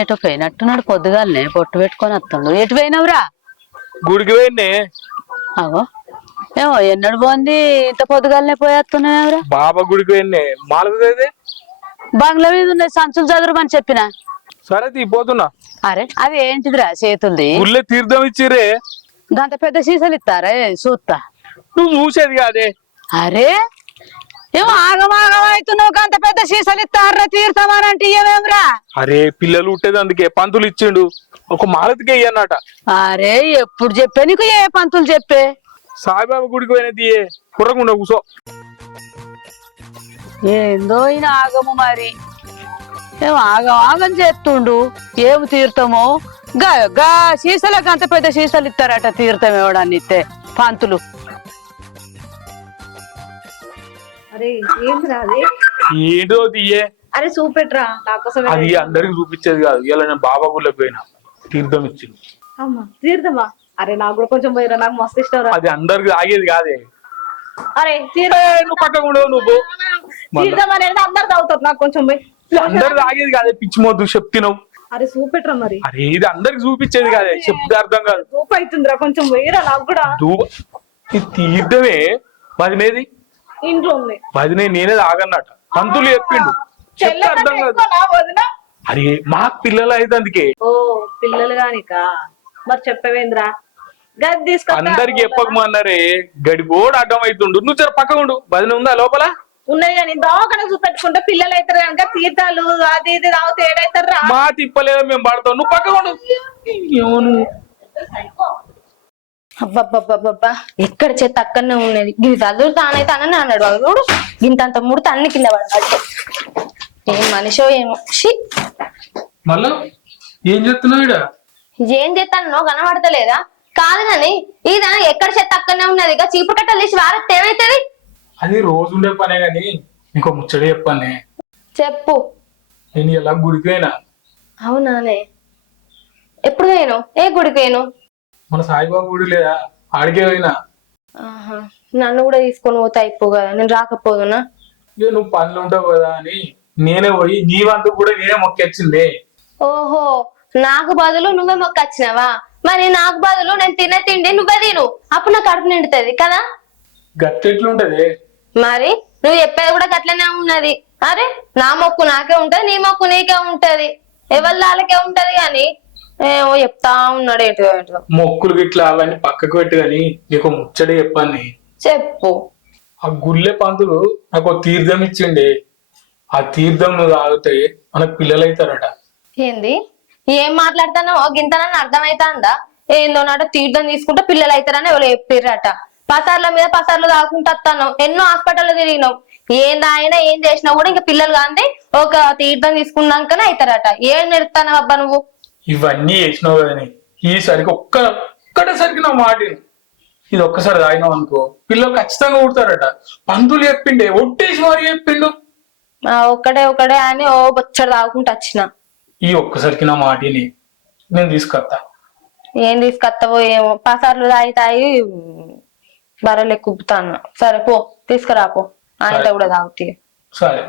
ఎటు పోయినట్టున్నాడు పొద్దుగాలనే పొట్టు పెట్టుకొని వస్తుండు. ఎటు పోయినవురా? గుడికి పోయిండే. అగో ఏమో ఎన్నడు పోంది ఇంత పొద్దుగాలనే పోయేస్తున్నావురా? బాబా గుడికి పోయిండే. మాలది బంగ్లా మీద ఉన్న సంచులు చదురుమని చెప్పిన. సరే తీపోతున్నా. అరే అది ఏంటిదిరా చేతుల్ది? గుళ్ళే తీర్థం ఇచ్చిరే. గంత పెద్ద సీసాలు ఇస్తారా? చూస్తా. నువ్వు చూసేది కాదే. అరే ఏమో ఆగమాగం అవుతున్నావు. గంత పెద్ద సీసాలు ఇస్తారా తీర్థమనంటే ఇయ్యమేమ్రా? అరే పిల్లలు ఉట్టేది అందుకే పంతులు ఇచ్చిండు. ఒక మాలతికే ఇయ్యన్నట. అరే ఎప్పుడు చెప్పే నీకు? ఏ పంతులు చెప్పే? సాయిబాబా గుడికి పోయినది కుర్రకుండా కూసో. ఏందో ఈయన ఆగము మరి. ఏం ఆగం ఆగం చేస్తుండు. ఏమి తీర్థమో గా గా సీసాలకు అంత పెద్ద సీసాలు ఇస్తారట తీర్థం ఇవ్వడాన్ని ఇస్తే పంతులు. అరే ఏంద్రా అది? ఏంటో తీయే. అరే చూపెట్రా నాకోసం. అది అందరికి చూపించేది కాదు. ఇలా నేను బాబా గుళ్ళకి పోయినా తీర్థం ఇచ్చింది. అమ్మా తీర్థమా? అరే నాకు కూడా కొంచెం పోయిరా, నాకు మస్తు ఇష్టం రా. అది అందరికి ఆగేది కాదే. అరే నువ్వు పక్కకు ఉండవు. నువ్వు తీర్థం అనేది అందరు తాగుతారు, నాకు కొంచెం పోయి. అందరికి ఆగేది కాదే. పిచ్చి మొద్దు చెప్తున్నావు. అరే చూపెట్రా మరి. అరే ఇది అందరికి చూపించేది కాదే. చెప్తే అర్థం కాదు. ధూప అవుతుందిరా, కొంచెం పోయిరా నాకు కూడా. ఇది తీర్థమే. వదినేది ఇంట్లో ఉన్నాయి. వదినే నేనే ఆగన్నట. పంతులు చెప్పిండు. చెప్తే అర్థం కాదు. అరే మా పిల్లలు అయితే అందుకే. ఓ పిల్లలు గానికా? మరి చెప్పవేంద్రా? గది తీసుకు. అందరికి చెప్పకమన్నారే. గడి కూడా అడ్డం అవుతుండు. నువ్వు జర పక్కకు ఉండు. వదిన ఉందా లోపల? ఉన్నాయి కానీ దవాఖాన చూపెట్టుకుంటే పిల్లలు అవుతారు కనుక తీర్థాలు అది ఇది తాగితే ఏడైతారు రా. మా తిప్పలేదో మేము పడతాం. నువ్వు పక్కకు ఉండు. అబ్బబ్బబ్బబ్బా ఎక్కడ చెత్త అక్కడనే ఉన్నది. గిది చదువుతానైతే అని అన్నాడు వాడు. గింతంత ముడితే అన్ని కింద పడ్డాడు. ఏం మనిషో ఏమో. మళ్ళా ఏం చెప్తున్నావు? ఏం చేస్తానో కనబడతలేదా? కాదు కాని ఈయన ఎక్కడ చెత్త అక్కడనే ఉన్నది. ఇక చీపురు కట్టలు తీసి వారైతే ఏమైతుంది? అది రోజు ఉండే పనే గాని ఇంకో ముచ్చట చెప్పానే. చెప్పు. నేను ఇలా గుడికి పోయినా. అవునానే? ఎప్పుడు పోయాను? ఏ గుడికి పోయాను? మన సాయిబాబా గుడి లేదా ఆడికే పోయినా. ఆహా నన్ను కూడా తీసుకొని పోతే అయిపో కదా, నేను రాకపోదునా? ఇక నువ్వు పనులు ఉంటావు కదా అని నేనే పోయి నీ వంతు కూడా నేనే మొక్కొచ్చింది. ఓహో నాకు బదులు నువ్వే మొక్కొచ్చినావా? మరి నాకు బదులు నేను తినే తిండి నువ్వే తిను, అప్పుడు నా కడుపు నిండుతుంది కదా. గట్టెట్లుంటది మరి నువ్వు చెప్పేది కూడా గట్లనే ఉన్నది. అరే నా మొక్కు నాకే ఉంటది, నీ మొక్కు నీకే ఉంటది, ఎవరి వాళ్ళకే ఉంటది. కానీ ఏమో చెప్తా ఉన్నాడు. ఏంటో మొక్కులు గిట్లా అవన్నీ పక్కకు పెట్టి గాని నీకు ముచ్చట చెప్పాను. చెప్పు. ఆ గుళ్ళె పంతులు నాకు తీర్థం ఇచ్చిండే. ఆ తీర్థం నువ్వు తాగితే మనకు పిల్లలు అవుతారట. ఏంది? ఏం మాట్లాడుతున్నావో గింతనని అర్థమైతుందా? ఏందో నాట తీర్థం తీసుకుంటే పిల్లలు అవుతారని ఎవరు చెప్పిర్రట. పసార్ల మీద పసార్లు తాగుకుంటూ వస్తాను. ఎన్నో హాస్పిటల్ తిరిగినావు. ఏం తాగినా ఏం చేసినా కూడా ఇంకా పిల్లలు కాంతి ఒక తీర్థం తీసుకున్నాకనే అవుతారట. ఏం నెడతాను అబ్బా నువ్వు? ఇవన్నీ చేసినావు కదని ఈసరికి ఒక్కటేసరికి నా మాట ఇది ఒక్కసారి తాగినావు అనుకో పిల్లలు ఖచ్చితంగా పుడతారట. పంతులు చెప్పిండే. ఒట్టేసి మరి చెప్పిండు. ఒక్కడే అని ఓ బొచ్చడు తాగుకుంటూ వచ్చిన. ఈ ఒక్కసారికి నా మాటిని నేను తీసుకొస్తా. ఏం తీసుకొస్తావో ఏమో. పసార్లు తాగి బర్రెలు ఎక్కుతాను. సరే పో తీసుకురాపో. ఆయన కూడా తాగుతాయి. సరే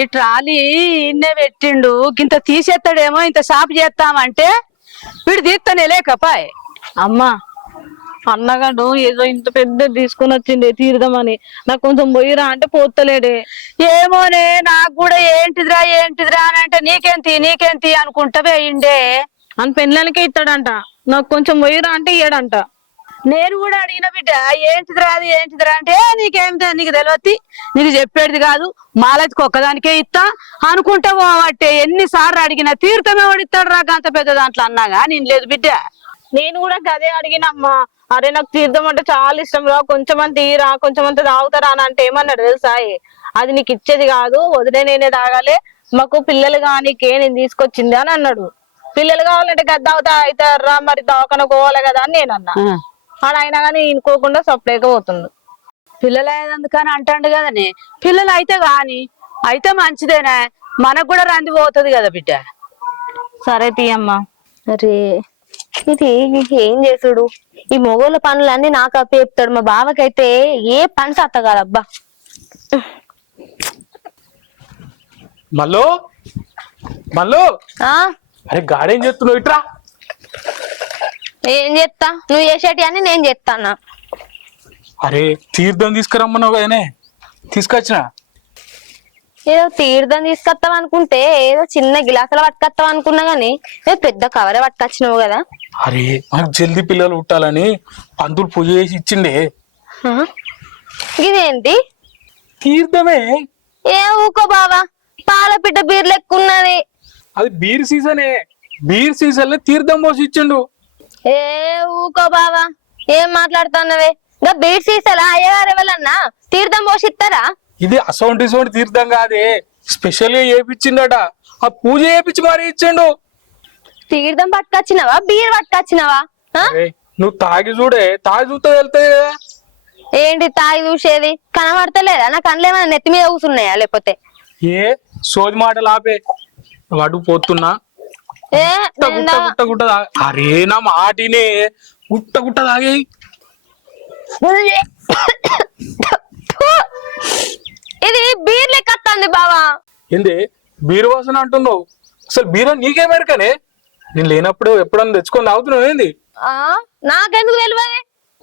ఈ ట్రాలీ ఇన్నే పెట్టిండు. ఇంత తీసేస్తాడేమో ఇంత సాపు చేస్తామంటే వీడు తీస్తానే లేకపాయ్. అమ్మా అన్నగాడు ఏదో ఇంత పెద్ద తీసుకుని వచ్చిండే తీర్థమని, నాకు కొంచెం పోయిరా అంటే పోతలేడే. ఏమోనే నాకు కూడా ఏంటిదిరా అని అంటే నీకేంతి అనుకుంటా వేయండే. అని పెళ్ళానికే ఇస్తాడంట. నాకు కొంచెం పోయిరా అంటే ఇయ్యడంట. నేను కూడా అడిగిన బిడ్డ ఏంటిదిరా అంటే నీకేమిటి నీకు తెలియదు, నీకు చెప్పేది కాదు, మాలతికి ఒక్కదానికే ఇస్తా అనుకుంటా పోవట్టే. ఎన్నిసార్లు అడిగినా తీర్థమే ఓడిస్తాడు రా అంత పెద్ద దాంట్లో అన్నాగా. నేను లేదు బిడ్డ. నేను కూడా గదే అడిగినమ్మా. అరే నాకు తీర్థం అంటే చాలా ఇష్టం రా, కొంచెం అంత తీరా కొంచెం అంత తాగుతారా అని అంటే ఏమన్నాడు తెలుసా? అది నీకు ఇచ్చేది కాదు, వదిలే నేనే తాగాలి, మాకు పిల్లలు కానీకే నేను తీసుకొచ్చింది అని అన్నాడు. పిల్లలు కావాలంటే గద్ద అవుతా అవుతారా, మరి దవాఖాన పోవాలి కదా అని నేను అన్నా. ఆడ అయినా కానీ ఇనుకోకుండా సప్లైగా పోతుండు. పిల్లలు అయ్యేందుకని అంటాడు కదనే. పిల్లలు అయితే కాని అయితే మంచిదేనా, మనకు కూడా రంది పోతుంది కదా బిడ్డ. సరే తీయమ్మా. అరే ఇది ఏం చేసుడు? ఈ మొగోళ్ళ పనులన్నీ నాకు అప్ప చెప్తాడు. మా బావకైతే ఏ పని సత్త కాదబ్బా. మల్లో మల్లో ఆ అరే గాడేం చేస్తున్నావు ఇట్రా. ఏం చేస్తా, నువ్వు చేసేటి అని నేను చేస్తానా. అరే తీర్థం తీసుకురమ్మన్నావు కదనే, తీసుకొచ్చిన. ఏదో తీర్థం తీసుకొస్తాం అనుకుంటే ఏదో చిన్న గిలాసులు పట్టుకొస్తాం అనుకున్నా గానీ ఏదో పెద్ద కవరే పట్టుకొచ్చినావు కదా. అరే మనకు జల్దీ పిల్లలు పుట్టాలని పంతులు పూజ చేసి ఇచ్చిండే. ఆ? ఇదేంటి? తీర్థమే. ఏ ఊకో బావా, పాల పిట్ట బీర్లు ఎక్కున్నది. అది బీర్ సీజనే, బీర్ సీజన్ తీర్థం పోసి ఇచ్చిండు. ఏ ఊకో బావా, ఏం మాట్లాడుతున్నావే? ఇంకా బీర్ సీసాలా అయ్యగారు ఎవరన్నా తీర్థం పోషిస్తారా? ఇది అసౌంటి తీర్థం కాదే, స్పెషల్ గా చేపించిండట. ఆ పూజ చేపించి మరీ ఇచ్చిండు. తీర్థం పట్టుకొచ్చినవా బీర్ పట్టుకొచ్చినవా? అరే, నువ్వు తాగి చూడే, తాగి చూస్తే వెళ్తాయి కదా. ఏంటి తాగి చూసేది? కనబడతలేదా? నా కళ్ళు ఏమైనా నెత్తి మీద కూర్చున్నాయా లేకపోతే? ఏ సోది మాటలు ఆపే, వాడు పోతున్నా. ఏ గుట్ట గుట్ట గుట్ట అరే నా మాటినే, గుట్ట గుట్ట తాగే. ఇది బీర్ లెక్కొస్తుంది బావా. ఏంది బీరు వాసన అంటున్నావు? అసలు బీర నీకేమెరకనే? నేను లేనప్పుడు ఎప్పుడన్నా తెచ్చుకొని తాగుతున్నావు ఏంది? ఆ నాకెందుకు తెలియదు?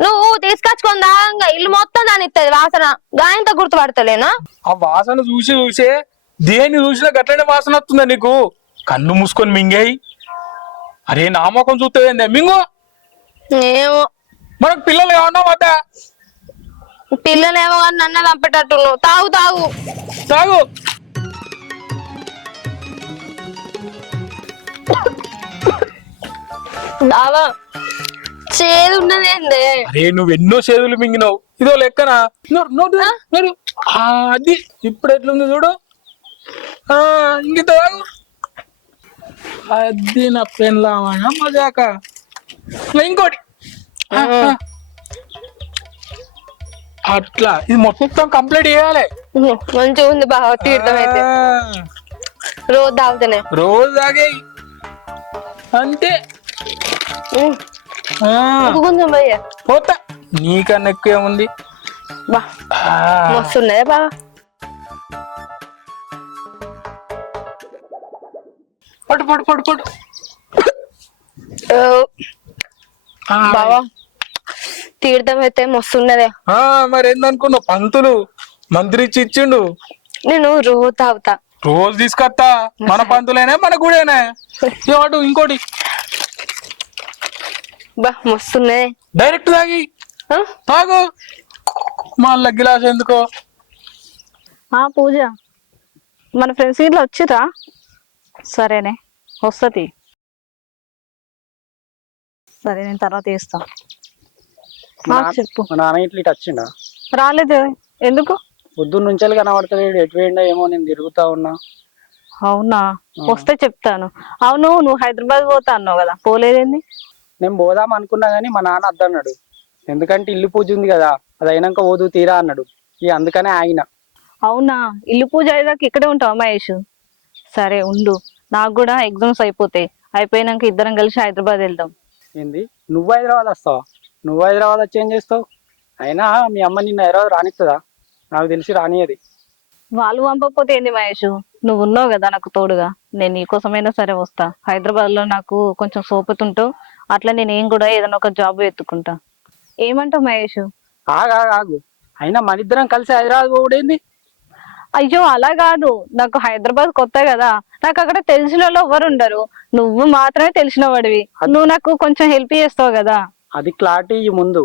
నువ్వు తీసుకొచ్చుకొని దాగా ఇల్లు మొత్తం దాని ఇస్తుంది వాసన. గాయంతో గుర్తుపడతలేనా? ఆ వాసన చూసి చూసే దేన్ని చూసినా గట్లనే వాసన వస్తుందా నీకు? కన్ను మూసుకొని మింగేయి. అరే నామకం చూస్తే మింగు. ఏమో మనకు పిల్లలు ఏమన్నా వద్దా? పిల్లలేమో కానీ నన్ను చంపేటట్టు. నువ్వు తాగు తాగు తాగు. బావా చేదు ఉన్నదేందే? అరే నువ్వు ఎన్నో చేదులు మింగినావు, ఇదో లెక్కనా? అది ఇప్పుడు ఎట్లుంది చూడు. ఇంక తాగు. అది నా పెన్లామా మజాక. ఇంకోటి అట్లా ఇది మొత్తం కంప్లీట్ చేయాలి. మంచిగా ఉంది బావ తీర్థం అయితే. రోజు తాగుతానే, రోజు తాగే అంతే. కొంచెం భయ్యా పోతా, నీకన్నా ఎక్కువ ఏముంది? బా మస్తున్నదే బావా. పట్టు పట్టు పట్టు పట్టు. బావా తీర్థం అయితే మస్తున్నదే. మరి ఏందనుకున్నావు? పంతులు మంత్రి ఇచ్చిండు. నేను రోజు తాగుతా. రోజు తీసుకొస్తా. మన పంతులేనా మన గుడేనా? వాడు ఇంకోటి బా మస్తున్నదే. డైరెక్ట్ తాగి తాగు, మళ్ళా గిలాస్ ఎందుకో. పూజ మన ఫ్రెండ్స్ ఇట్లా వచ్చిరా? సరేనే వస్తుంది. సరే నేను తర్వాత చేస్తా. చెప్పు. మా నాన్న ఇట్లా ఇటు వచ్చిండా? రాలేదు. ఎందుకు? పొద్దున్న నుంచి కనబడతలేడు, ఎటు వేయండా ఏమో. నేను తిరుగుతా ఉన్నా. అవునా? వస్తే చెప్తాను. అవును నువ్వు హైదరాబాద్ పోతా అన్నావు కదా, పోలేదేంది? నేను పోదాం అనుకున్నా గానీ మా నాన్న వద్దన్నాడు. ఎందుకంటే ఇల్లు పూజ ఉంది కదా, అది అయినాక పోదు తీరా అన్నాడు. అందుకనే ఆగిన. అవునా? ఇల్లు పూజ అయ్యేదాకా ఇక్కడే ఉంటావా మహేష్? సరే ఉండు, నాకు కూడా ఎగ్జామ్స్ అయిపోతాయి. అయిపోయినాక ఇద్దరం కలిసి హైదరాబాద్ వెళ్దాం. ఏంది నువ్వు హైదరాబాద్ వస్తావా? నువ్వు హైదరాబాద్ వచ్చి ఏం చేస్తావు? అయినా మీ అమ్మ నిన్ను హైదరాబాద్ రానిస్తుందా? నాకు తెలిసి రానియది. వాళ్ళు పంపకపోతే ఏంది మహేష్, నువ్వు ఉన్నావు కదా నాకు తోడుగా. నేను నీకోసమైనా సరే వస్తా. హైదరాబాద్ లో నాకు కొంచెం సోపుతుంటావు, అట్లా నేను కూడా ఏదైనా ఒక జాబ్ ఎత్తుకుంటా. ఏమంటావు మహేష్? ఆగు. అయినా మన ఇద్దరం కలిసి హైదరాబాద్ పోవుడేంది? అయ్యో అలా కాదు, నాకు హైదరాబాద్ కొత్త కదా, నాకు అక్కడ తెలిసిన వాళ్ళు ఎవరు ఉండరు. నువ్వు మాత్రమే తెలిసిన వాడివి, నువ్వు నాకు కొంచెం హెల్ప్ చేస్తావు కదా. అది క్లారిటీ ముందు,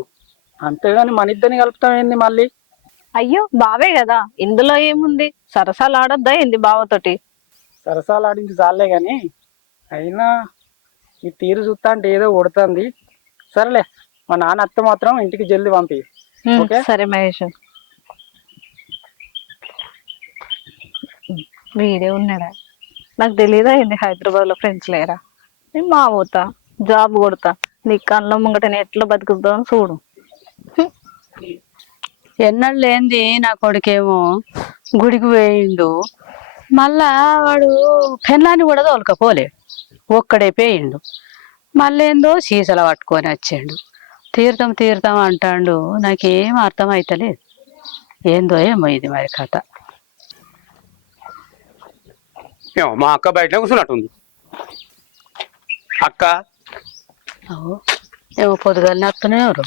అంతేగాని మన ఇద్దరిని కలుపుతాం ఏంది మళ్ళీ? అయ్యో బావే కదా, ఇందులో ఏముంది? సరసాలు ఆడొద్దా ఏంది బావతోటి? సరసాలు ఆడించి చాలే గాని, అయినా ఈ తీరు చూస్తా అంటే ఏదో కొడుతుంది. సరేలే, మా నాన్న అత్త మాత్రం ఇంటికి జల్ది పంపి. ఓకే సరే మహేష్. వీడే ఉన్నాడా? నాకు తెలియదా ఏంది హైదరాబాద్ లో ఫ్రెండ్స్ లేరా? నేను మా పోతా, జాబ్ కొడతా, నీ కళ్ళ ముంగట నేను ఎట్లా బతుకుతావు చూడు. ఎన్నడు లేంది నా కొడుకేమో గుడికి పోయిండు, మళ్ళా వాడు పెళ్ళాన్ని కూడా తోలుకపోలేడు, ఒక్కడే పోయిండు. మళ్ళీ ఏందో సీసలు పట్టుకొని వచ్చిండు. తీర్థం తీర్థం అంటాడు, నాకేం అర్థం అవుతలేదు. ఏందో ఏమో ఇది మరి కథ. ఏమో మా అక్క బయట కూర్చున్నట్టుంది. అక్క ఏమో పొద్దుగాలని వస్తున్నాయి ఎవరు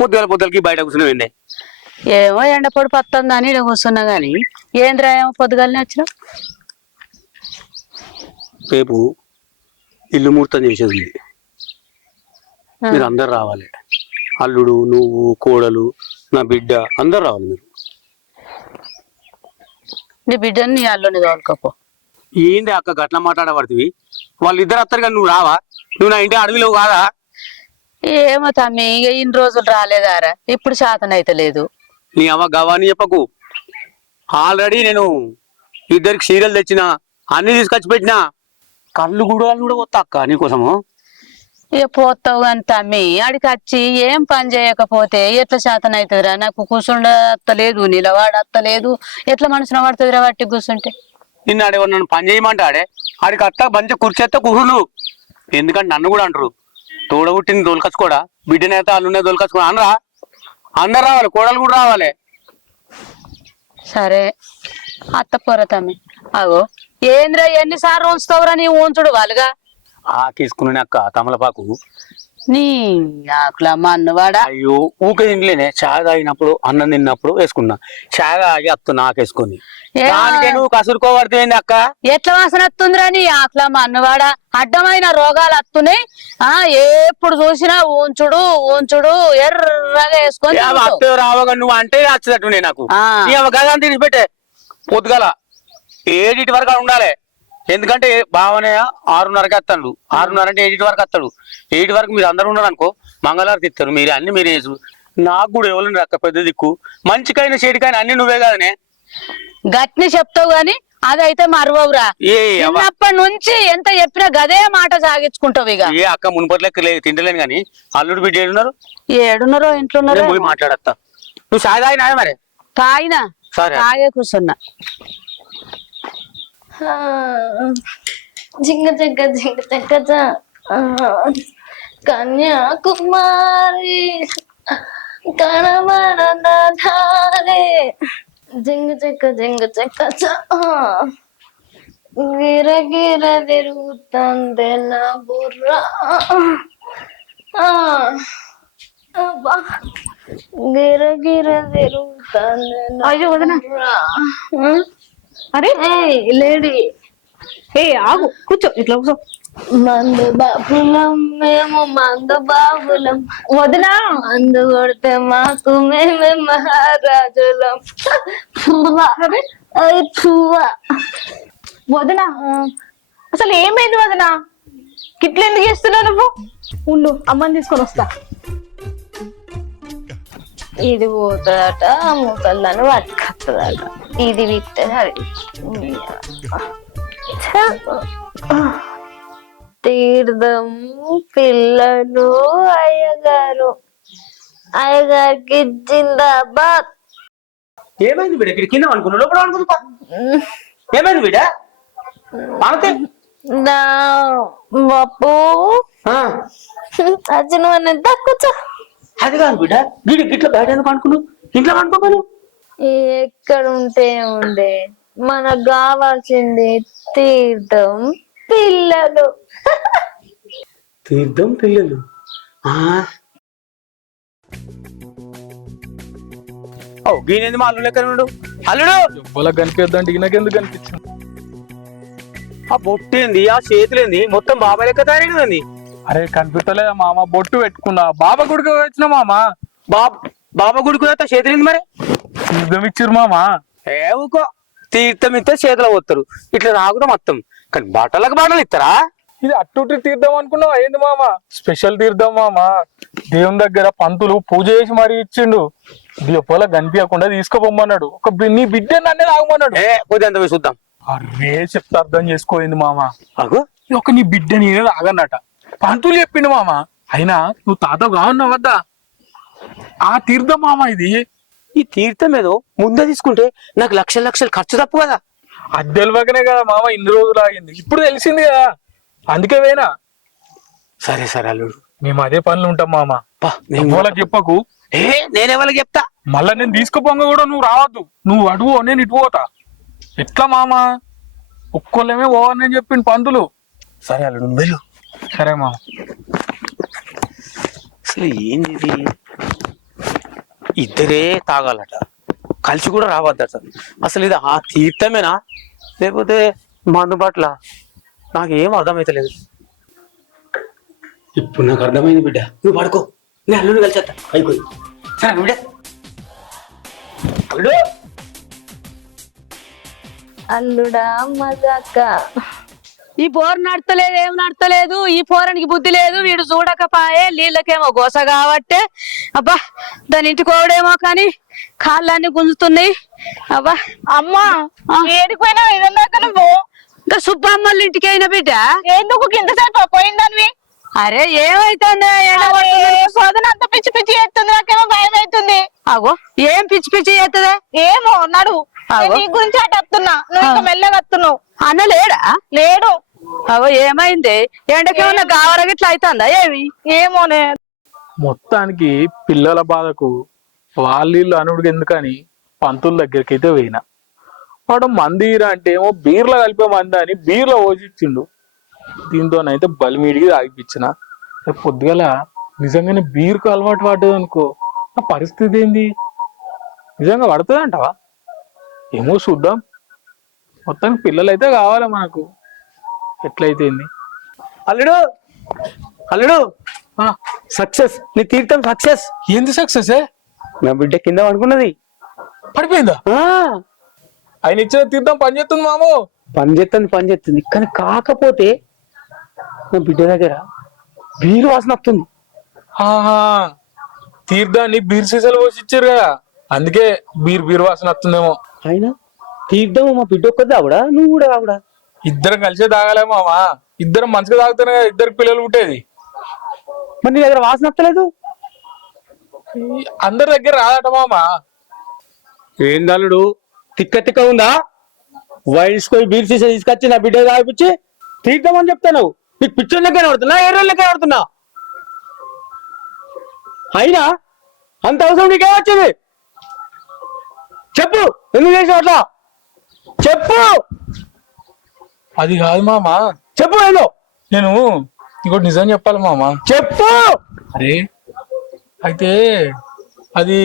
పొద్దులకి బయట కూర్చున్నావండి. ఏమో ఎండపొడి పత్తందని ఈడ కూర్చున్నా గాని ఏంద్రా ఏమో పొద్దుగాలని వచ్చిన రేపు ఇల్లు ముహూర్తం చేసేది ఉంది. మీరు అందరు రావాలి. అల్లుడు, నువ్వు, కోడలు, నా బిడ్డ అందరు రావాలి. మీరు నీ బిడ్డని నీ అల్లుని తోలుకోపో. ఏంది అక్క గట్ల మాట్లాడబడుతుంది? వాళ్ళు ఇద్దరు వస్తారు కానీ నువ్వు రావా? నువ్వు నా ఇంటి అడవిలో కాదా? ఏమో తమ్మి ఇక ఇన్ని రోజులు రాలేదారా, ఇప్పుడు శాతం అయితే లేదు. నీ అమ్మ గవాని చెప్పకు. ఆల్రెడీ నేను ఇద్దరికి సీరియల్ తెచ్చిన, అన్ని తీసుకొచ్చి పెట్టినా. కళ్ళు కూడా వస్తా అక్క నీకోసము. ఇక పోతావు కానీ తమ్మి ఆడికి వచ్చి ఏం పని చేయకపోతే ఎట్లా శాతం అవుతుందిరా? నాకు కూర్చుండ అత్తలేదు, నిలవాడ అత్తలేదు, ఎట్లా మనసున పడుతుందిరా వాటి కూర్చుంటే? నిన్న ఆడేవాడు నన్ను పని చేయమంటాడే. ఆడికి అత్త మంచిగా కూర్చేస్తే కుహులు. ఎందుకంటే నన్ను కూడా అంటారు, తోడబుట్టింది దోలుకొచ్చుకోడా, బిడ్డనైతే అల్లునే దోలుకొచ్చుకోడా అనరా? అందరు రావాలి, కోడలు కూడా రావాలి. సరే అత్త పోరా తమ్మి. అగో ఏంద్రా ఎన్నిసార్లు ఉంచుతావురా నీ ఉంచుడు వాళ్ళుగా? తీసుకున్నాను అక్క తమలపాకు. నీ ఆకులమ్మ అన్నవాడా? అయ్యో ఊకే తింటలేనే. చాయ్ తాగినప్పుడు అన్నం తిన్నప్పుడు వేసుకున్నా. చాయ్ తాగి అత్తున్నా ఆకేసుకొని. దానికే నువ్వు కసురుకోబడితేంది అక్క? ఎట్లా వాసన వస్తుందిరా నీ ఆకులమ్మ అన్నవాడా? అడ్డమైన రోగాలు వస్తున్నాయి. ఎప్పుడు చూసినా ఉంచుడు ఉంచుడు ఎర్రగా వేసుకొని అత్తే రావగా నువ్వు అంటే నచ్చదట్టు నాకు. గదాన్ని తీసిపెట్టే పొద్దుగల 7 వరకు ఉండాలి. ఎందుకంటే బావనే 6:30కి వస్తాడు. 6:30 అంటే 8 వరకు వస్తాడు. 8 వరకు మీరు అందరు ఉన్నారు అనుకో, మంగళవారం తిస్తారు. మీరు అన్ని మీరే వేసు. నాకు కూడా ఎవరు అక్క పెద్ద దిక్కు. మంచికైనా చెడికైనా అన్ని నువ్వే కాదనే. గట్ని చెప్తావు గాని అదైతే మరవవురా. చిన్నప్పటి నుంచి ఎంత చెప్పినా గదే మాట సాగించుకుంటావు. ఇక ఏ అక్క మునుపట్లెక్క తింటలేను కానీ అల్లుడు బిడ్డ ఏడున్నారు? ఏడున్నారో ఇంట్లో ఉన్నారో. పోయి మాట్లాడతా. నువ్వు సాయి తాగినా మరి? తాగినా, సరే తాగే కూర్చున్నా. జింగ జగ్గ జింగ జగ్గ కన్యాకుమారి కణమణే జింగ చెక్క గిర గిర తిరుగుతుంది నా బుర్ర. గిర గిర తిరుగుతుంది. అయ్యో వదినా. అరే లేడీ, ఏ ఆగు, కూర్చో, ఇట్లా కూర్చో. మందు బాబులం మేము, మందు బాబులం. వదినా మందు కొడితే మాకు మేమే మహారాజులం. వదినా అసలు ఏమైంది వదినా? గిట్ల ఎందుకు చేస్తున్నావు నువ్వు? ఉండు అమ్మని తీసుకొని వస్తా. ఇది పోతుందట, ముసల్దాన్ని పట్టుకొస్తుందట. ఇది విత్తే అది తీర్థం పిల్లలు అయ్యగారు, అయ్యగారికి జిందాబాద్. ఏమైంది బిడ్డ? ఇక్కడ కింద అనుకున్నా, లోపల అనుకుంటా. ఏమైంది బిడ్డ? బాపు అచ్చిన కూర్చో. అది కాదు బిడ్డ, వీడి గిట్ల బయట ఎందుకు అనుకున్నావు? ఇంట్లో అనుకోను. ఎక్కడ ఉంటే ఉండే, మనకు కావాల్సింది తీర్థం పిల్లలు. తీర్థం పిల్లలు. గీనేది మా అల్లుడు లెక్క ఉండు. అల్లుడు వాళ్ళకి కనిపిద్దంటే నాకెందుకు కనిపించింది? ఆ బొట్టేంది, ఆ చేతులేంది, మొత్తం బాబా లెక్క తయారైంది. అరే కనిపించలేదా మామ? బొట్టు పెట్టుకున్నా, బాబా గుడికి వచ్చిన మామ. బాబా గుడికి చేతులేంది మరి? తీర్థం ఇచ్చిరు మామ. ఏవుకో, తీర్థం ఇస్తే చేతులు పోతారు, ఇట్లా రాకుండా మొత్తం. కానీ బట్టలకు బట్టలు ఇస్తారా? ఇది అట్టుటి తీర్థం అనుకున్నావా ఏంది మామ? స్పెషల్ తీర్థం మామ. దేవుని దగ్గర పంతులు పూజ చేసి మరీ ఇచ్చిండు. దీపాల కనిపించకుండా తీసుకుపోమన్నాడు. నీ బిడ్డ నన్నే తాగమన్నాడు. కొద్దిగా పోయి చూద్దాం. అరే చెప్తే అర్థం చేసుకోయింది మామ. అగో ఒక నీ బిడ్డ నేనే తాగన్నట పంతులు చెప్పిండు మామ. అయినా నువ్వు తాత కావున్నావు వద్దా? ఆ తీర్థం మామ ఇది. ఈ తీర్థం ఏదో ముందే తీసుకుంటే నాకు లక్షలు లక్షలు ఖర్చు తప్పు కదా. అది తెలియకనే కదా మామ ఇన్ని రోజులు ఆగింది. ఇప్పుడు తెలిసింది కదా, అందుకే వేనా. సరే సరే అల్లుడు, మేము అదే పనులు ఉంటాం మామ. వాళ్ళకి చెప్పకు. నేనే వాళ్ళకి చెప్తా. మళ్ళా నేను తీసుకుపోంగా కూడా నువ్వు రావద్దు. నువ్వు అడుగు, నేను ఇటు పోతా. ఎట్లా మామ ఒక్కోళ్ళమే పోవాలని చెప్పిండు పంతులు. సరే అల్లుడు నువ్వు వెళ్ళు. సరే మామ. అసలు ఏంది ఇది? ఇద్దరే తాగాలట, కలిసి కూడా రావద్దట. అసలు ఇది ఆ తీర్థమేనా లేకపోతే మందు పట్ల నాకేం అర్థమైతలేదు. ఇప్పుడు నాకు అర్థమైంది బిడ్డ, నువ్వు పడుకో, నేను అల్లుడు కలిసేస్తా అయిపోయి. సరే బిడ్డ. అల్లుడు అల్లుడా మజాక. ఈ పోరు నడతలేదు, ఏం నడతలేదు. ఈ పోరానికి బుద్ధి లేదు, వీడు చూడకపాయే. నీళ్ళకేమో గోస కాబట్టే అబ్బా దాని ఇంటికి పోవడేమో కానీ కాళ్ళన్నీ గుంజుతున్నాయి. అబ్బా అమ్మా ఏడికి పోయినా ఇదందాక నువ్వు ఇంకా సుబ్బమ్మల ఇంటికి అయిన బిడ్డ. ఎందుకు కింద సేపు పోయిందానివి? అరే ఏమైతుంది? సోదన అంత పిచ్చి పిచ్చి చేస్తుంది, నాకేమో భయం అవుతుంది. అగో ఏం పిచ్చి పిచ్చి చేస్తుందే? ఏమో నడు, నేను నీ గురించి అటు వస్తున్నా, నువ్వు ఇంకా మెల్లగా వస్తున్నావు. అన్న లేడా? లేడు. అవో ఏమైంది? ఎండకేమన్నా గావరగా ఇట్లా అవుతుందా ఏమి? ఏమోనే. మొత్తానికి పిల్లల బాధకు వాళ్ళీళ్ళు అనుడికి ఎందుకని పంతుల దగ్గరికి అయితే పోయినా. వాడు మందిరా అంటే ఏమో బీర్లో కలిపే మంది అని బీర్లో పోసిచ్చిండు. దీంతోనైతే బలిమీడికి తాగిపించిన. పొద్దుగల నిజంగానే బీర్కు అలవాటు పడ్డది అనుకో, ఆ పరిస్థితి ఏంది? నిజంగా పడుతుంది అంటావా? ఏమో చూద్దాం. మొత్తానికి పిల్లలు అయితే కావాలి మనకు. ఎట్లయితే అల్లుడు అల్లుడు సక్సెస్, నీ తీర్థం సక్సెస్. ఏంది సక్సెస్? నా బిడ్డ కింద పడుకున్నది. పడిపోయిందా? ఆయన ఇచ్చిన తీర్థం పనిచేస్తుంది మామో. పనిచేస్తుంది కానీ కాకపోతే నా బిడ్డ దగ్గర బీరు వాసన వస్తుంది. ఆహా, తీర్థాన్ని బీర్ సీసాలు పోసి ఇచ్చారు కదా, అందుకే బీర్ వాసన వస్తుందేమో. అయినా తీర్థం మా బిడ్డ ఒక్కది ఆవిడా, నువ్వు కూడా ఆవిడా? ఇద్దరం కలిసే తాగాలే మామా. ఇద్దరం మంచిగా తాగుతానే కదా ఇద్దరికి పిల్లలు పుట్టేది. మరి నీ దగ్గర వాసన వస్తలేదు? అందరి దగ్గర రాదట మామా. ఏందల్లుడు తిక్క ఉందా? వైన్స్కోయి బీర్ సీసా తీసుకొచ్చి నా బిడ్డ తాగిపించి తీర్థం అని చెప్తాను. నీకు పిచ్చర్ లెక్క పడుతున్నా, ఎర్ర లెక్క పడుతున్నా? అయినా అంత అవసరం నీకేమొచ్చింది? చెప్పు, ఎందుకు చేసావు అట్లా? చెప్పు. అది కాదు మామా. చెప్పు ఏదో. నేను ఇంకోటి నిజం చెప్పాలి మామా. చెప్పు. అరే అయితే అది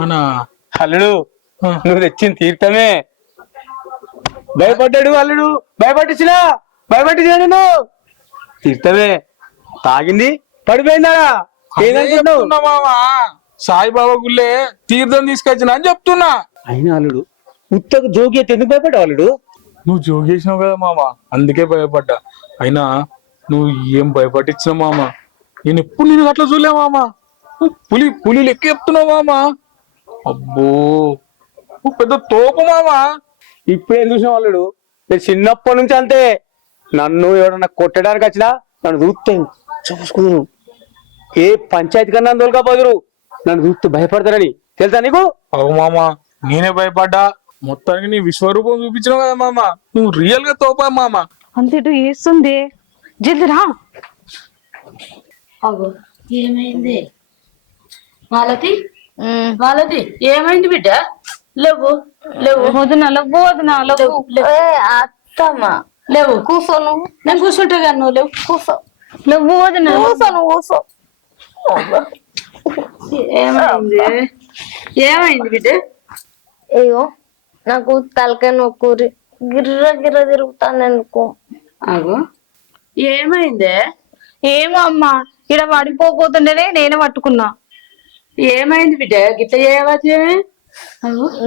మన అల్లుడు నువ్వు తెచ్చిన తీర్థమే. భయపడ్డాడు అల్లుడు, భయపట్టించిన నువ్వు. తీర్థమే తాగింది, పడిపోయిందా? చెప్తున్నా మామా, సాయిబాబా గుళ్ళే తీర్థం తీసుకొచ్చిన అని చెప్తున్నా. అయినా అల్లుడు ఉత్తకు జోగి అయితే ఎందుకు భయపడ్డావు అల్లుడు? నువ్వు జోగి చేసినావు కదా మామా, అందుకే భయపడ్డా. అయినా నువ్వు ఏం భయపట్టించినావు మామా. నేను ఎప్పుడు నేను అట్లా చూడలే మామా. పులి లెక్క చెప్తున్నావు మామా. అబ్బో నువ్వు పెద్ద తోపు మామా. ఇప్పుడేం చూసినావు అల్లుడు? నేను చిన్నప్పటి నుంచి అంతే. నన్ను ఎవరన్నా కొట్టడానికి వచ్చినా నన్ను చూస్తే చూసుకున్నాను. ఏ పంచాయతీ కన్నా తోలుకపోదురు, నన్ను చూస్తే భయపడతారని తెలుసా నీకు? అవు మామా, నేనే భయపడ్డా. మొత్తానికి నీ విశ్వరూపం చూపించినావు కదా మామా. నువ్వు రియల్ గా తోపా మామా. అంత ఇటు వేస్తుంది, జల్ది రా. అగో ఏమైంది మాలతి? మాలతి ఏమైంది బిడ్డ? లేవు వదిన లవ్వు, వదిన లవ్వు. అత్తమ్మ లేవు. కూర్చో నువ్వు. నేను కూర్చుంటా కానీ నువ్వు లేవు. కూర్చో లవ్వు వదిన. కూర్చో. ఏమైంది బిడ్డ? అయ్యో నాకు తలకాయ నొక్కూరి గిర్ర తిరుగుతాను ఎందుకు? అగో ఏమైందే? ఏమో అమ్మా, ఇక్కడ పడిపోతుండేనే నేనే పట్టుకున్నా. ఏమైంది బిడ్డ? గిట్ల చేయవచ్చు.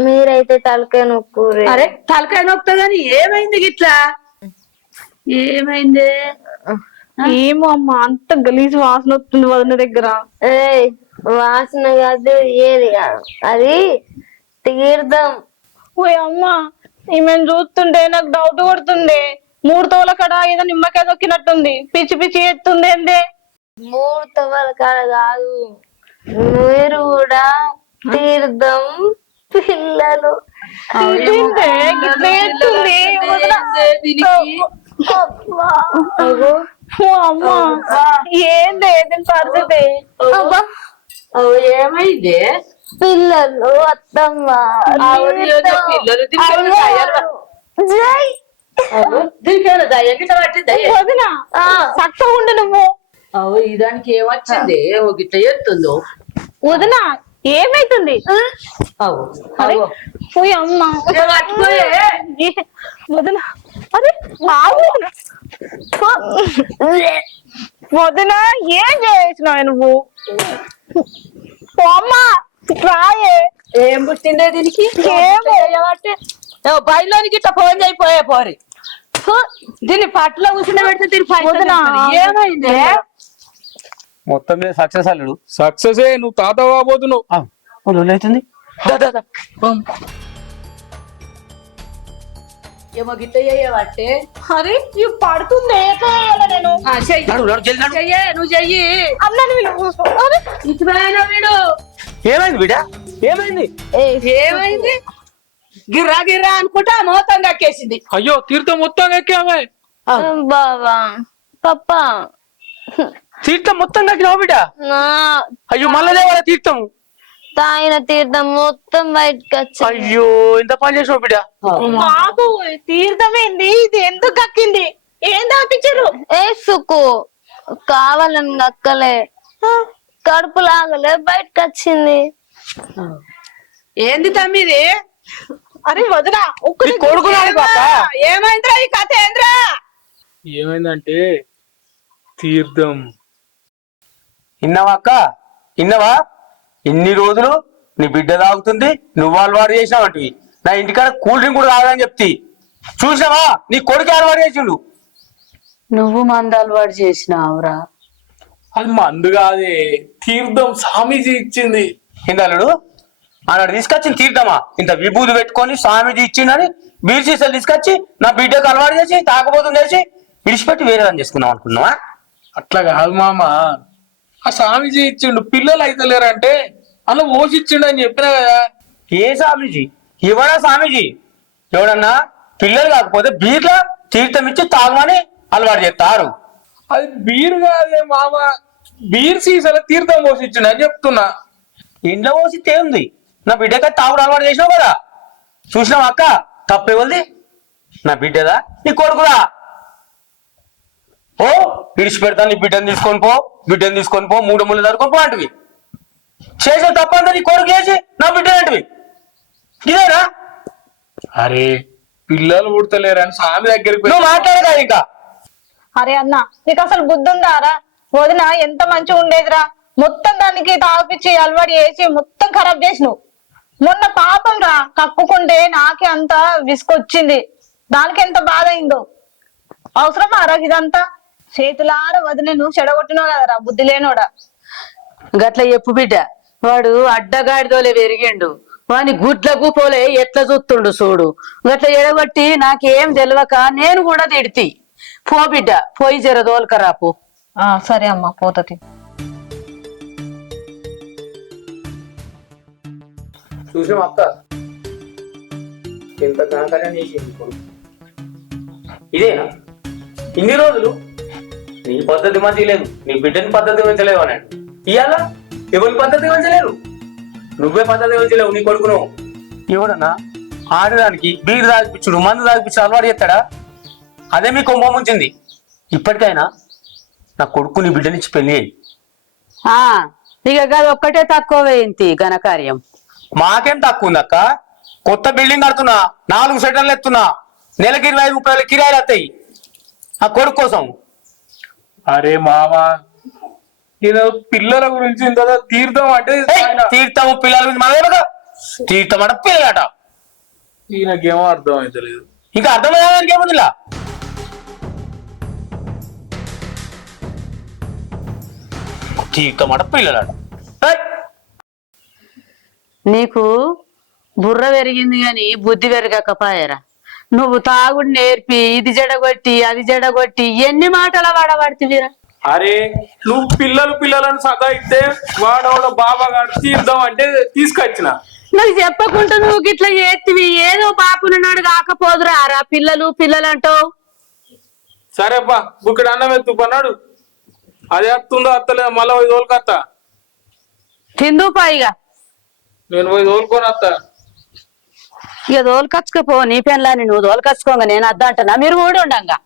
మీరైతే తలకాయ నొక్కూరి. అరే తలకాయ నొక్తా గాని ఏమైంది గిట్లా? ఏమైంది? ఏమో అమ్మా, అంత గలీజ్ వాసన వస్తుంది వదిన దగ్గర. వాసన కాదు, ఏది కాదు, అది తీర్థం. ఓ అమ్మా, ఈమెను చూస్తుంటే నాకు డౌట్ కొడుతుంది. 3 తోల కడ ఏదో నిమ్మకాయ దొక్కినట్టుంది, పిచ్చి పిచ్చి ఎత్తుంది. ఏందే 3 తవల కాడ కాదు, మీరు కూడా తీర్థం పిల్లలు. ఏందే గిట్ల ఎత్తుంది వదిన? ఓ అమ్మా, ఏందే దీని పరిస్థితి? ఏమైంది? పిల్లలు అత్తమ్మ అవును, తీర్థం, పిల్లలు తిరిగి అయ్యగారు. జై వదిన చక్కగా ఉండు నువ్వు. అవు ఇదానికి ఏమొచ్చింది ఓ గిట్ల చేస్తుందో వదిన ఏమైతుంది? అవు అరే పోయి అమ్మ వదిన. అరే బాబు వదిన ఏం చేసినావు నువ్వు? ఓ అమ్మ రాయే. ఏం పుట్టిండే దీనికి ఏమో బయలోనికి ఇట్లా ఫోన్ అయిపోయా పోరి దీన్ని పట్టులో కూర్చుని పెడితే దీని వదినా. ఏమైంది మొత్తం మీద సక్సెస్ అల్లుడు. సక్సెస్ నువ్వు తాత కాబోతున్నావు. అవుతుంది ఏమో గిట్ల చేయబట్టే అరే ఇవి పడుతుంది ఎట్లా చేయాలి నేను? చెయ్యే నువ్వు చెయ్యి అన్నని వీళ్ళు అరే ఇచ్చిపోయినా వీడు ఏమైంది బిడ్డ? ఏమైంది? ఏమైంది గిర్రా గిర్రా అనుకుంటా మోతం కక్కేసింది. అయ్యో తీర్థం మొత్తం ఎక్కామే. బాబా పప్పా తీర్థం మొత్తం దక్కినావు బిడ్డ? నా అయ్యో మళ్ళా లేవాలా తీర్థం? తాగిన తీర్థం మొత్తం బయటకు వచ్చి అయ్యో ఎంత పని చేసావు బిడ్డ? బాబు తీర్థమైంది ఇది ఎందుకు కక్కింది? ఏం దాపించారు? ఏ సుకు కావాలని నక్కలే కడుపు లాగలే బయటకు వచ్చింది. ఏంది తమ్మిది? అరే వదినా నీ కొడుకున్నాడు పాప. ఏమైందిరా ఈ కథ ఏంద్రా? ఏమైందంటే తీర్థం. ఇన్నవా అక్క? ఇన్నవా? ఇన్ని రోజులు నీ బిడ్డ తాగుతుంది, నువ్వు అలవాటు చేసినావంటివి. నా ఇంటికాడ కూల్ డ్రింక్ కూడా తాగదని చెప్తి. చూసినావా నీ కొడుకు అలవాటు చేసిండు. నువ్వు మంద అలవాటు చేసినావురా. అది మందు కాదే, తీర్థం స్వామీజీ ఇచ్చింది. హిందలుడు అన్నాడు తీసుకొచ్చింది తీర్థమా? ఇంత విభూతి పెట్టుకొని స్వామీజీ ఇచ్చిండని బీర్ సీసాలు తీసుకొచ్చి నా బిడ్డకు అలవాటు చేసి తాగబోతుంది చేసి విడిచిపెట్టి వేరే దాన్ని చేసుకుందాం అనుకున్నావా? అట్లా కాదు మామ, ఆ స్వామీజీ ఇచ్చిండు. పిల్లలు అయితలేరంటే అలా ఓసిచ్చిండు అని చెప్పినా కదా. ఏ స్వామీజీ? ఎవడా స్వామీజీ? ఎవడన్నా పిల్లలు కాకపోతే బీర్లో తీర్థం ఇచ్చి తాగమని అలవాటు చేస్తారు. అది బీర్ కాదే మామ, బీర్ సీసాల తీర్థం పోసిచ్చిండు అని చెప్తున్నా. ఇంట్లో పోసితే ఉంది, నా బిడ్డకి తాగుడు అలవాటు చేసినావు కదా. చూసినావు అక్క తప్పేవల్ది? నా బిడ్డదా నీ కొడుకుదా? ఓ విడిచిపెడతా, నీ బిడ్డను తీసుకొని పో, బిడ్డను తీసుకొని పో, మూడు ముళ్ళు దొరుకొని పో అంటివి. చేసిన తప్పంతా నీ కొడుకు చేసి నా బిడ్డ అంటివి. ఇదేనా? అరే పిల్లలు పుడతలేరని స్వామి దగ్గరికి నువ్వు మాట్లాడగా ఇంకా. అరే అన్న నీకు అసలు బుద్ధి ఉందారా? వదిన ఎంత మంచిగా ఉండేదిరా, మొత్తం దానికి తాగిపిచ్చి అలవాటు చేసి మొత్తం ఖరాబ్ చేసినావు. మొన్న పాపం రా కక్కుకుంటే నాకే అంత విసుకొచ్చింది, దానికి ఎంత బాధ అయిందో. అవసరమా రా ఇదంతా? చేతులార వదిన నువ్వు చెడగొట్టినావు కదరా బుద్ధి లేనోడా. గట్ల చెప్పు బిడ్డ, వాడు అడ్డగాడిదోలే పెరిగిండు, వాని గుడ్లకు పోలే ఎట్లా చూస్తుండు చూడు. గట్ల ఎడగొట్టి నాకేం తెలియక నేను కూడా తిడితి. పో బిడ్డ పోయి జర దోలకరా పో. సరే అమ్మా పోతది. చూసాం అక్క ఎంత ఘనకార్యం చేసింది కొడుకు. ఇదేనా ఇన్ని రోజులు? నీ పద్ధతి మంచి లేదు, నీ బిడ్డని పద్ధతి పెంచలేవు అన్నాడు. ఇవాళ ఎవరి పద్ధతి పెంచలేరు, నువ్వే పద్ధతి పెంచలేవు నీ కొడుకును. ఎవడన్నా ఆడడానికి బీరు తాగిపించుడు, మందు తాగిపించుడు అలవాటు చేస్తాడా? అదే మీ కొంప ముంచింది. ఇప్పటికైనా నా కొడుకు నీ బిడ్డనిచ్చి పెళ్లి అయ్యి. ఇక అది ఒక్కటే తక్కువ వేయింది ఘనకార్యం. మాకేం తక్కువ ఉంది అక్క? కొత్త బిల్డింగ్ కడుతున్నా, 4 షట్టర్లు ఎత్తున్నా, నెలకి 25-30 కిరాయిలు వస్తాయి ఆ కొడుకు కోసం. అరే మామ, ఈయన పిల్లల గురించి ఇంత తీర్థం అంటే తీర్థం పిల్లల గురించి మన తీర్థం అంటే పిల్లలట. ఈయనకేమో అర్థం అవుతలేదు. ఇంకా అర్థమయ్యానికి ఏముంది ఇలా? తీర్థం అంటే పిల్లలట. నీకు బుర్ర పెరిగింది గాని బుద్ధి పెరగకపోయారా? నువ్వు తాగుడు నేర్పి ఇది జడగొట్టి అది జడగొట్టి ఎన్ని మాటల వాడబడుతువిరా? అరే నువ్వు పిల్లలను సదాయిస్తే వాడవాడ బాబాగాడు తీర్థం అంటే తీసుకొచ్చిన. నాకు చెప్పకుండా నువ్వు గిట్లా చేతివి, ఏదో పాపునన్నాడు కాకపోదురా రా పిల్లలు అంటావు. సరేపా ఇక్కడ అన్నం ఎత్తుకున్నాడు, అది వస్తుందో అత్తలేదు, మళ్ళీ తోలుకత్తా. తిందు పైగా నేను పోయి తోలుకొని వస్తా. ఇక దోలుకచ్చుకపో నీ పెన్లాని నువ్వు దోలుకచ్చుకోగా నేను అద్దా అంటున్నా మీరు కూడా ఉండంగా